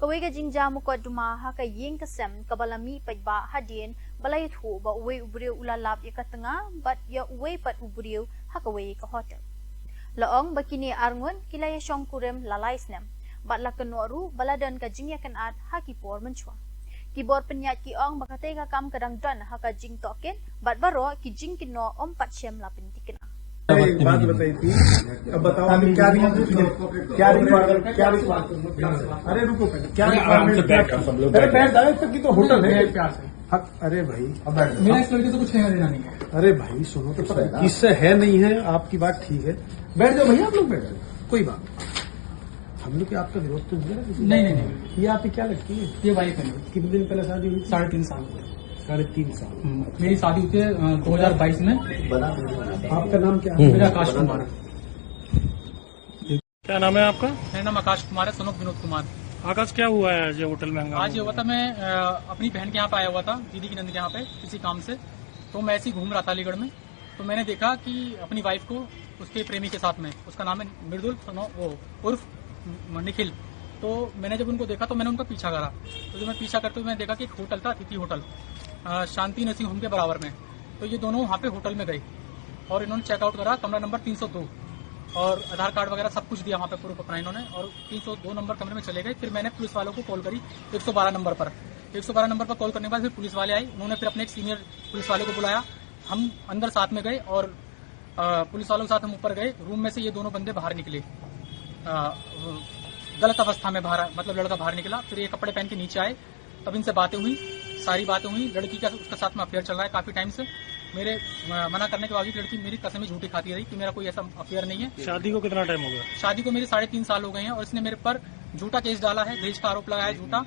Kawai ka jingja mo ko duma ha ka ying kasem kabalami pagba hadien balay thu ba uwe ubriu ulalap ya katanga bat ya uwe pat ubriu ha kawai ka hotel. Laong bakini arngun kilaya syong kurem lalais nem bat la kenoru baladan ka jingya kan at ha kipor menchwa. Kibor penyat ki ong bakate ka kam kadang dan ha ka jing token bat baro ki jing kino om pat syem la pentikina. एक बात बताई थी, अब बताओ हमें क्या requirement अरे रुको क्या रिक्वायरमेंट अरे बैठ जाए तक की तो होटल है प्यार से अरे भाई मेरा इस लड़के से कुछ लेना देना नहीं है। अरे भाई सुनो तो किससे है नहीं है आपकी बात ठीक है बैठ जाओ भैया आप लोग बैठ जाओ कोई बात हम लोग आपका विरोध तो नहीं ये आपकी क्या लगती है ये वाइफ है कितने दिन पहले शादी हुई 3.5 साल 3.5 साल मेरी शादी हुई थी 2022 में। आपका नाम क्या है मेरा आकाश कुमार। क्या नाम है आपका? मेरा नाम आकाश कुमार है, सनोक विनोद कुमार। आकाश क्या हुआ है जो होटल में हंगामा आज ये हुआ था, मैं अपनी बहन के यहाँ पे आया हुआ था, दीदी की नंद के यहाँ पे किसी काम से। तो मैं ऐसे ही घूम रहा था अलीगढ़ में, तो मैंने देखा कि अपनी वाइफ को उसके प्रेमी के साथ में, उसका नाम है मृदुल उर्फ निखिल। तो मैंने जब उनको देखा तो मैंने उनका पीछा करा। तो जब मैं पीछा करते हुए मैंने देखा कि एक होटल था, अतिथि होटल शांति नर्सिंग होम के बराबर में। तो ये दोनों वहाँ पे होटल में गए और इन्होंने चेकआउट करा कमरा नंबर 302 और आधार कार्ड वगैरह सब कुछ दिया वहाँ पे प्रूफ अपना इन्होंने, और 302 नंबर कमरे में चले गए। फिर मैंने पुलिस वालों को कॉल करी 112 नंबर पर। 112 नंबर पर कॉल करने के बाद फिर पुलिस वाले आए, उन्होंने फिर अपने एक सीनियर पुलिस वाले को बुलाया। हम अंदर साथ में गए और पुलिस वालों के साथ हम ऊपर गए। रूम में से ये दोनों बंदे बाहर निकले, गलत अवस्था में बाहर, मतलब लड़का बाहर निकला। फिर ये कपड़े पहन के नीचे आए, तब इनसे बातें हुई, सारी बातें हुई। लड़की का उसके साथ में अफेयर चल रहा है काफी टाइम से। मेरे मना करने के बावजूद लड़की मेरी कसम झूठी खाती रही कि मेरा कोई ऐसा अफेयर नहीं है। शादी को कितना टाइम हो गया? शादी को मेरे 3.5 साल हो गए हैं और इसने मेरे पर झूठा केस डाला है, दहेज का आरोप लगाया झूठा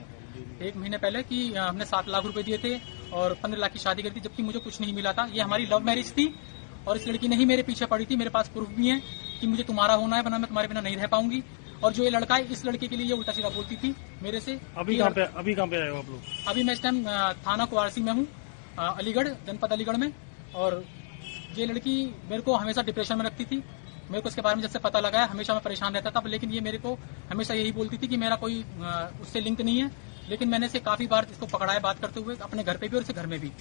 1 महीने पहले कि हमने 7 लाख रुपए दिए थे और 15 लाख की शादी करी थी, जबकि मुझे कुछ नहीं मिला था। ये हमारी लव मैरिज थी और इस लड़की नहीं मेरे पीछे पड़ी थी। मेरे पास प्रूफ भी है कि मुझे तुम्हारा होना है, वरना मैं तुम्हारे बिना नहीं रह पाऊंगी। और जो ये लड़का है, इस लड़के के लिए ये उल्टा सीधा बोलती थी मेरे से। अभी कहाँ पे आए हो आप लोग? अभी मैं इस टाइम थाना कुवारसी में हूँ, अलीगढ़, जनपद अलीगढ़ में। और ये लड़की मेरे को हमेशा डिप्रेशन में रखती थी। मेरे को इसके बारे में जब से पता लगा है, हमेशा मैं परेशान रहता था, लेकिन ये मेरे को हमेशा यही बोलती थी कि मेरा कोई उससे लिंक नहीं है। लेकिन मैंने इसे काफी बार इसको पकड़ा है बात करते हुए, अपने घर पे भी और इसे घर में भी।